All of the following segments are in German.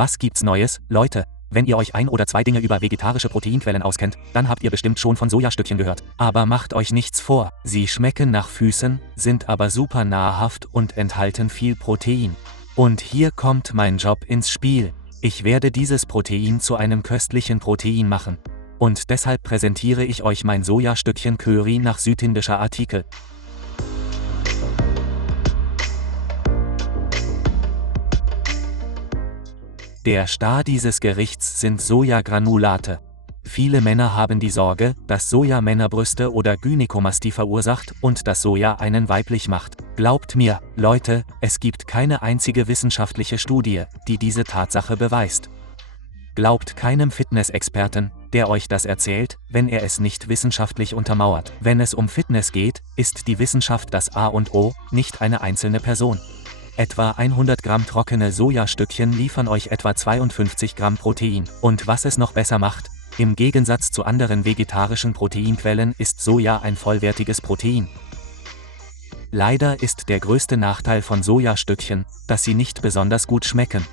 Was gibt's Neues, Leute? Wenn ihr euch ein oder zwei Dinge über vegetarische Proteinquellen auskennt, dann habt ihr bestimmt schon von Sojastückchen gehört. Aber macht euch nichts vor, sie schmecken nach Füßen, sind aber super nahrhaft und enthalten viel Protein. Und hier kommt mein Job ins Spiel. Ich werde dieses Protein zu einem köstlichen Protein machen. Und deshalb präsentiere ich euch mein Sojastückchen Curry nach südindischer Artikel. Der Star dieses Gerichts sind Sojagranulate. Viele Männer haben die Sorge, dass Soja Männerbrüste oder Gynäkomastie verursacht und dass Soja einen weiblich macht. Glaubt mir, Leute, es gibt keine einzige wissenschaftliche Studie, die diese Tatsache beweist. Glaubt keinem Fitnessexperten, der euch das erzählt, wenn er es nicht wissenschaftlich untermauert. Wenn es um Fitness geht, ist die Wissenschaft das A und O, nicht eine einzelne Person. Etwa 100 Gramm trockene Sojastückchen liefern euch etwa 52 Gramm Protein. Und was es noch besser macht, im Gegensatz zu anderen vegetarischen Proteinquellen ist Soja ein vollwertiges Protein. Leider ist der größte Nachteil von Sojastückchen, dass sie nicht besonders gut schmecken.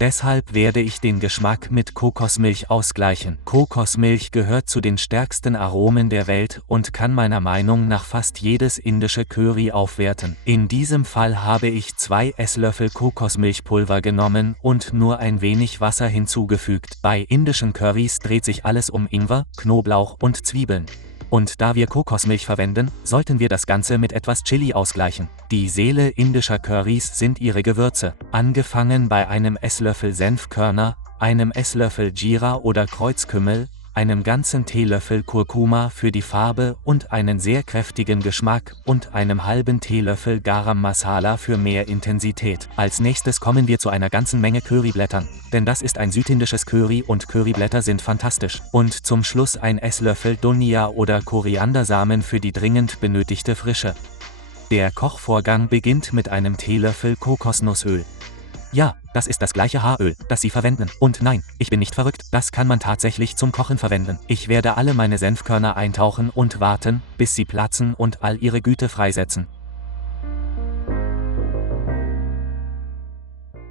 Deshalb werde ich den Geschmack mit Kokosmilch ausgleichen. Kokosmilch gehört zu den stärksten Aromen der Welt und kann meiner Meinung nach fast jedes indische Curry aufwerten. In diesem Fall habe ich 2 Esslöffel Kokosmilchpulver genommen und nur ein wenig Wasser hinzugefügt. Bei indischen Currys dreht sich alles um Ingwer, Knoblauch und Zwiebeln. Und da wir Kokosmilch verwenden, sollten wir das Ganze mit etwas Chili ausgleichen. Die Seele indischer Currys sind ihre Gewürze, angefangen bei einem Esslöffel Senfkörner, einem Esslöffel Jeera oder Kreuzkümmel, einem ganzen Teelöffel Kurkuma für die Farbe und einen sehr kräftigen Geschmack und einem halben Teelöffel Garam Masala für mehr Intensität. Als nächstes kommen wir zu einer ganzen Menge Curryblättern, denn das ist ein südindisches Curry und Curryblätter sind fantastisch. Und zum Schluss ein Esslöffel Dhania oder Koriandersamen für die dringend benötigte Frische. Der Kochvorgang beginnt mit einem Teelöffel Kokosnussöl. Ja, das ist das gleiche Haaröl, das Sie verwenden. Und nein, ich bin nicht verrückt, das kann man tatsächlich zum Kochen verwenden. Ich werde alle meine Senfkörner eintauchen und warten, bis sie platzen und all ihre Güte freisetzen.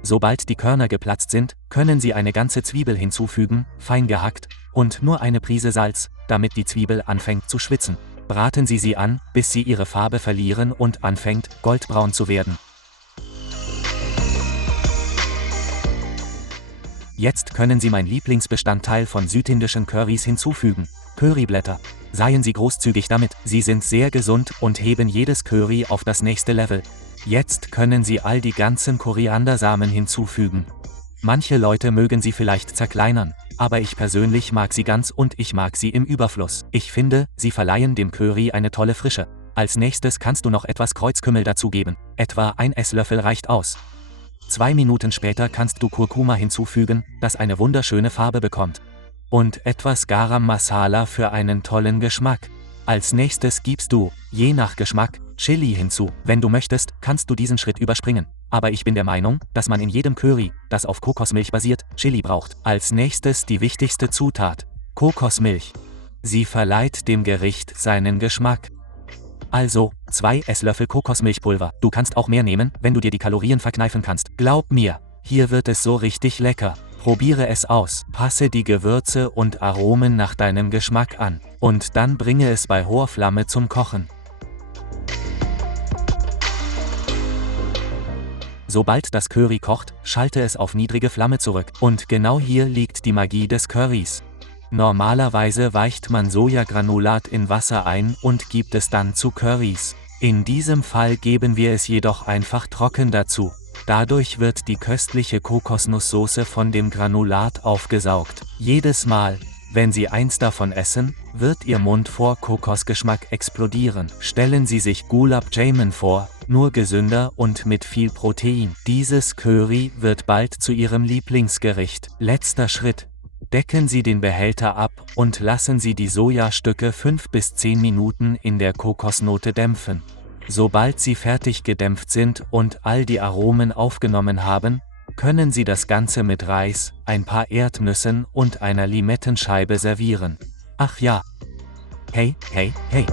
Sobald die Körner geplatzt sind, können Sie eine ganze Zwiebel hinzufügen, fein gehackt, und nur eine Prise Salz, damit die Zwiebel anfängt zu schwitzen. Braten Sie sie an, bis sie ihre Farbe verlieren und anfängt, goldbraun zu werden. Jetzt können Sie mein Lieblingsbestandteil von südindischen Currys hinzufügen: Curryblätter. Seien Sie großzügig damit, sie sind sehr gesund und heben jedes Curry auf das nächste Level. Jetzt können Sie all die ganzen Koriandersamen hinzufügen. Manche Leute mögen sie vielleicht zerkleinern, aber ich persönlich mag sie ganz und ich mag sie im Überfluss. Ich finde, sie verleihen dem Curry eine tolle Frische. Als nächstes kannst du noch etwas Kreuzkümmel dazugeben. Etwa ein Esslöffel reicht aus. 2 Minuten später kannst du Kurkuma hinzufügen, das eine wunderschöne Farbe bekommt. Und etwas Garam Masala für einen tollen Geschmack. Als nächstes gibst du, je nach Geschmack, Chili hinzu. Wenn du möchtest, kannst du diesen Schritt überspringen. Aber ich bin der Meinung, dass man in jedem Curry, das auf Kokosmilch basiert, Chili braucht. Als nächstes die wichtigste Zutat: Kokosmilch. Sie verleiht dem Gericht seinen Geschmack. Also, 2 Esslöffel Kokosmilchpulver. Du kannst auch mehr nehmen, wenn du dir die Kalorien verkneifen kannst. Glaub mir, hier wird es so richtig lecker. Probiere es aus. Passe die Gewürze und Aromen nach deinem Geschmack an. Und dann bringe es bei hoher Flamme zum Kochen. Sobald das Curry kocht, schalte es auf niedrige Flamme zurück. Und genau hier liegt die Magie des Currys. Normalerweise weicht man Sojagranulat in Wasser ein und gibt es dann zu Currys. In diesem Fall geben wir es jedoch einfach trocken dazu. Dadurch wird die köstliche Kokosnusssoße von dem Granulat aufgesaugt. Jedes Mal, wenn Sie eins davon essen, wird Ihr Mund vor Kokosgeschmack explodieren. Stellen Sie sich Gulab Jamun vor, nur gesünder und mit viel Protein. Dieses Curry wird bald zu Ihrem Lieblingsgericht. Letzter Schritt: Decken Sie den Behälter ab und lassen Sie die Sojastücke 5 bis 10 Minuten in der Kokosnote dämpfen. Sobald sie fertig gedämpft sind und all die Aromen aufgenommen haben, können Sie das Ganze mit Reis, ein paar Erdnüssen und einer Limettenscheibe servieren. Ach ja. Hey, hey, hey.